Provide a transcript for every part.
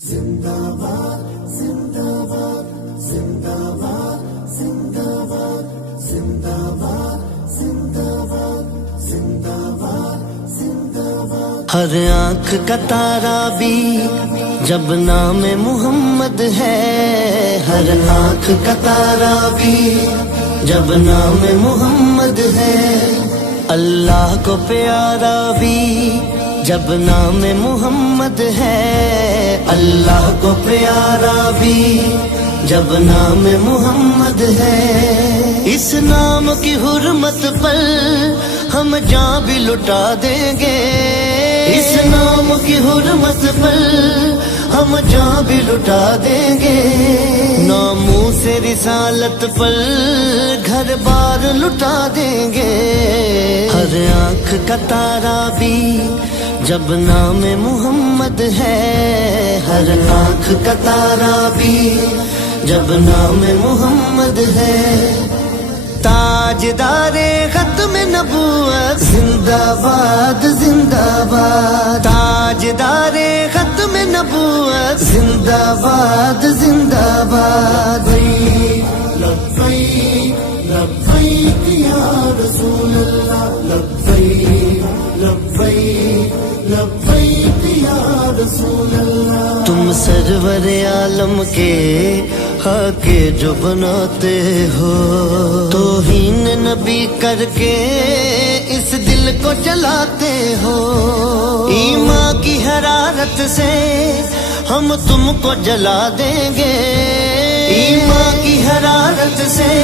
زندہ باد زندہ باد زندہ باد زندہ باد زندہ باد زندہ باد زندہ باد زندہ باد. ہر آنکھ کا تارا بھی جب نام محمد ہے، ہر آنکھ کا تارا بھی جب نام محمد ہے، اللہ کو پیارا بھی جب نام محمد ہے، اللہ کو پیارا بھی جب نام محمد ہے. اس نام کی حرمت پر ہم جان بھی لٹا دیں گے، اس نام کی حرمت پر ہم جان بھی لٹا دیں گے. ناموں سے رسالت پر گھر بار لٹا دیں گے. ہر آنکھ کا تارا بھی جب نام محمد ہے، ہر آنکھ کا تارا بھی جب نام محمد ہے. تاجدار ختم نبوت زندہ باد زندہ باد، تاجدار ختم نبوت زندہ باد زندہ باد. لبیک لبیک یا رسول اللہ، لبیک لبیک لبیک یا رسول اللہ. تم سرور عالم کے خاکے جو بناتے ہو، توہین نبی کر کے اس دل کو جلاتے ہو. ایمان کی حرارت سے ہم تم کو جلا دیں گے، ایمان کی حرارت سے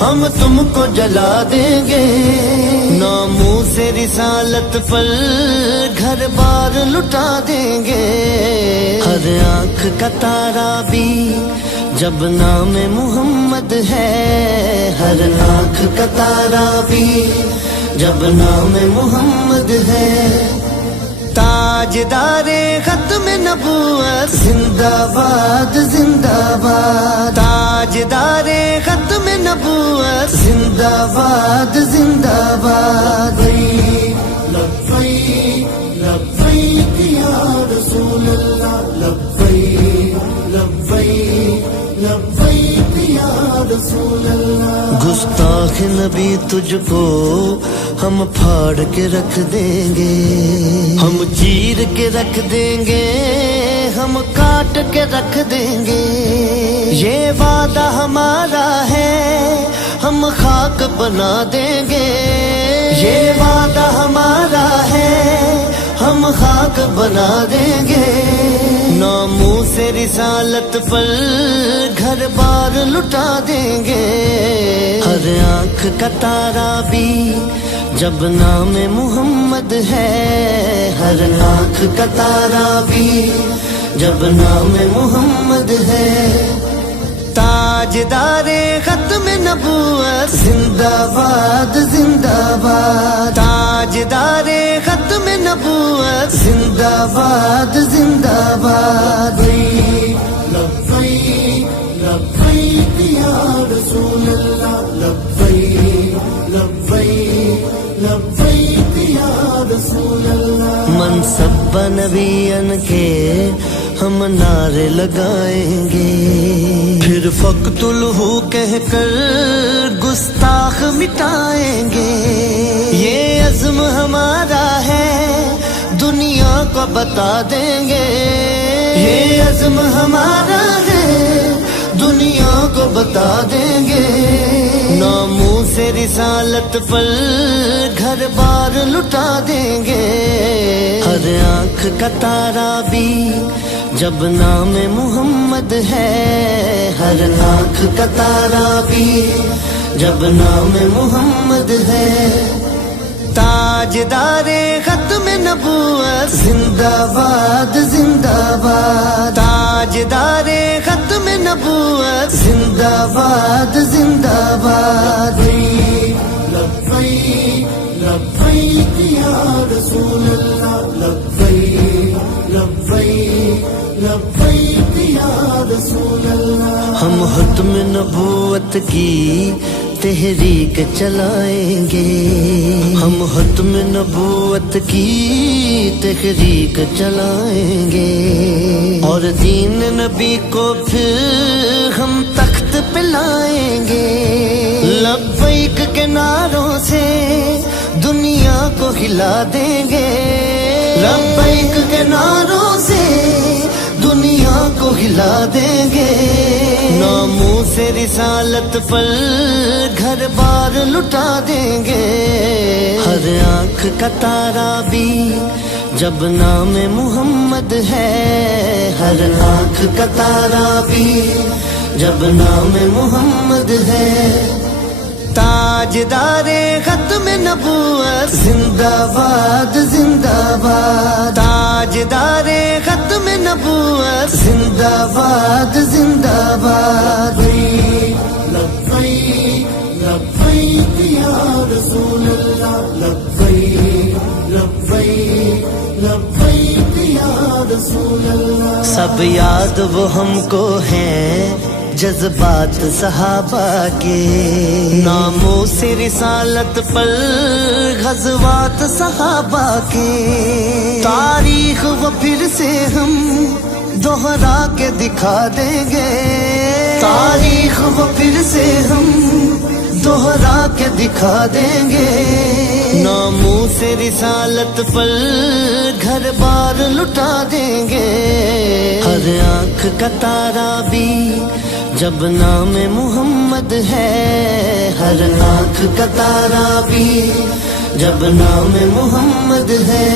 ہم تم کو جلا دیں گے. ناموں سے رسالت پر گھر بار لٹا دیں گے. ہر آنکھ کا تارا بھی جب نام محمد ہے، ہر آنکھ کا تارا بھی جب نام محمد ہے. تاجدار ختم نبوت زندہ باد زندہ باد، تاجدار ختم نبوت زندہ باد زندہ باد. لبیک لبیک یا رسول اللہ، لبیک لبیک لبیک یا رسول اللہ. گستاخ نبی تجھ کو ہم پھاڑ کے رکھ دیں گے، ہم چیر کے رکھ دیں گے، ہم کاٹ کے رکھ دیں گے. یہ وعدہ ہمارا ہے ہم خاک بنا دیں گے، یہ وعدہ ہمارا ہے ہم خاک بنا دیں گے. ناموں سے رسالت پر گھر بار لٹا دیں گے. ہر آنکھ کا تارا بھی جب نام محمد ہے، ہر آنکھ کا تارا بھی جب نام محمد ہے. تاجدار ختم نبوت زندہ باد زندہ باد، تاجدار ختم نبوت زندہ باد زندہ باد. لبیک لبیک یا رسول اللہ، لبیک لبیک لبیک یا رسول اللہ. منصب نبیان کے ہم نعرے لگائیں گے، پھر فقتلہ کہہ کر گستاخ مٹائیں گے. یہ عزم ہمارا ہے دنیا کو بتا دیں گے، یہ عزم ہمارا ہے دنیا کو بتا دیں گے. ناموں سے رسالت پر گھر بار لٹا دیں گے. ہر آنکھ کا تارا بھی جب نام محمد ہے، ہر آنکھ کا تارا بھی جب نام محمد ہے. تاجدار ختم نبوت زندہ باد زندہ باد، تاجدار ختم نبوت زندہ باد زندہ باد. لبیک لبیک یا رسول اللہ، لبیک لبیک لبیک یا رسول اللہ. ہم ختم نبوت کی تحریک چلائیں گے، ہم ختم نبوت کی تحریک چلائیں گے. اور اور دین نبی کو پھر ہم تخت پہ لائیں گے، لبیک کے نعروں سے دنیا کو ہلا دیں گے، لبیک کے نعروں سے دنیا کو ہلا دیں گے، ناموس رسالت پر گھر بار لٹا دیں گے، ہر آنکھ کا تارا بھی جب نام محمد ہے، ہر آنکھ کا تارا بھی جب نام محمد ہے، تاجدار ختم نبوت زندہ باد زندہ باد، تاجدار ختم نبوت زندہ باد زندہ باد، لبیک لبیک یا رسول اللہ، لبیک لبیک لبیک یا رسول اللہ۔ سب یاد وہ ہم کو ہیں جذبات صحابہ کے، ناموس رسالت پر غزوات صحابہ کے، تاریخ وہ پھر سے ہم دوہرا کے دکھا دیں گے، تاریخ وہ پھر سے ہم دوہرا کے دکھا دیں گے، ناموس رسالت پر گھر بار لٹا دیں گے، ہر آنکھ کا تارا بھی جب نام محمد ہے، ہر آنکھ کا تارا بھی جب نام محمد ہے،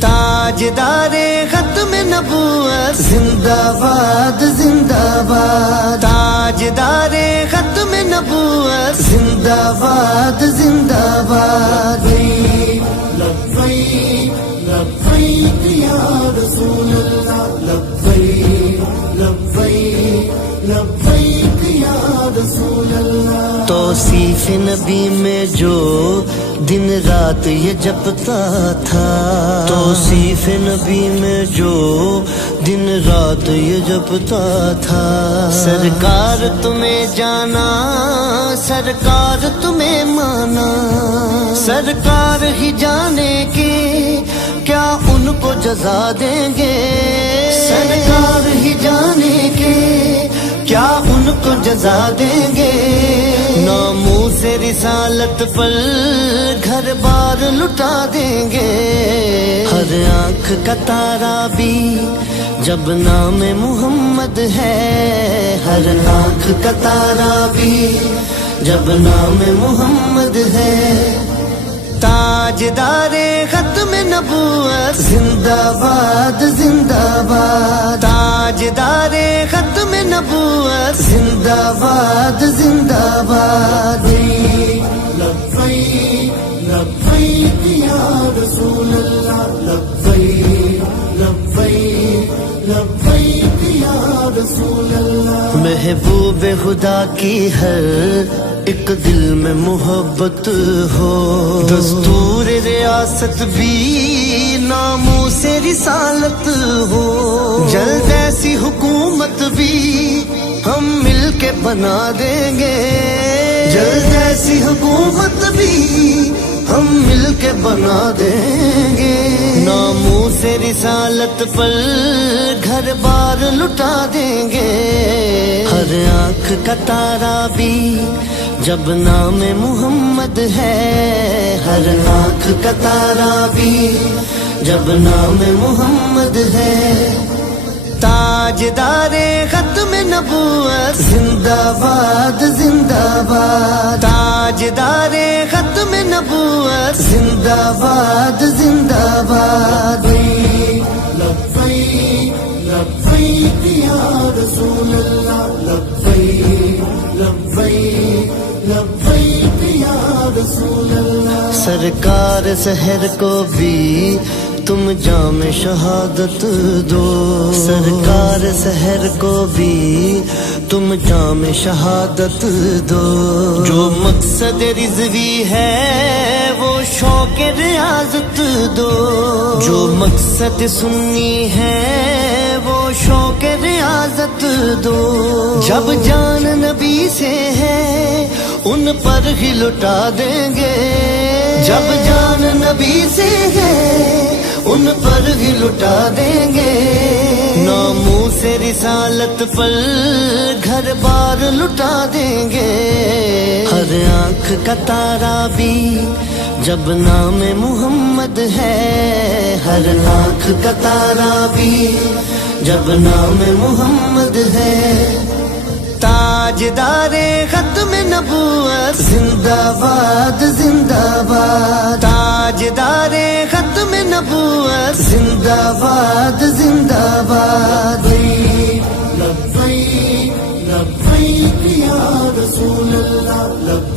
تاجدار ختم نبوت زندہ باد زندہ باد، تاجدار ختم نبوت زندہ باد زندہ باد، لبیک لبیک یا رسول اللہ، لبیک لبیک لبیک یا رسول اللہ۔ توصیف نبی میں جو دن رات یہ جپتا تھا، توصیف نبی میں جو دن رات یہ جپتا تھا، سرکار تمہیں جانا سرکار تمہیں مانا، سرکار ہی جانے کے کیا ان کو جزا دیں گے، سرکار ہی جانے کے کیا ان کو جزا دیں گے، ناموس رسالت پر گھر بار لٹا دیں گے، ہر آنکھ کا تارا بھی جب نام محمد ہے، ہر آنکھ کا تارا بھی جب نام محمد ہے، تاجدار ختم نبوت زندہ باد زندہ باد، تاجدار ختم نبوت زندہ باد زندہ باد، لبیک لبیک یا رسول اللہ، لبیک لبیک لبیک یا رسول اللہ۔ محبوب خدا کی ہر ایک دل میں محبت ہو، دستور ریاست بھی ناموس رسالت ہو، جلد ایسی حکومت بھی ہم مل کے بنا دیں گے، جلد ایسی حکومت بھی ہم مل کے بنا دیں گے، ناموس رسالت پر گھر بار لٹا دیں گے، ہر آنکھ کا تارا بھی جب نام محمد ہے، ہر آنکھ کا تارا بھی جب نام محمد ہے، تاجدار ختم نبوت زندہ باد زندہ باد، تاجدار ختم نبوت زندہ باد زندہ باد، لبیک لبیک یا رسول اللہ، لبیک لبیک لبیک یا رسول اللہ۔ سرکار سحر کو بھی تم جام شہادت دو، سرکار سحر کو بھی تم جام شہادت دو، جو مقصد رضوی ہے وہ شوق ریاضت دو، جو مقصد سنی ہے وہ شوق ریاضت دو، جب جان نبی سے ہے ان پر ہی لٹا دیں گے، جب جان نبی سے ہے ان پر ہی لٹا دیں گے، سے رسالت پر گھر بار لٹا دیں گے. ہر آنکھ کا تارا بھی جب نام محمد ہے، ہر آنکھ کا تارا بھی جب نام محمد ہے. تاجدار ختم نبوت زندہ باد زندہ باد، تاجدار ختم نبوت زندہ باد زندہ باد. لبیک لبیک یا رسول اللہ، لبیک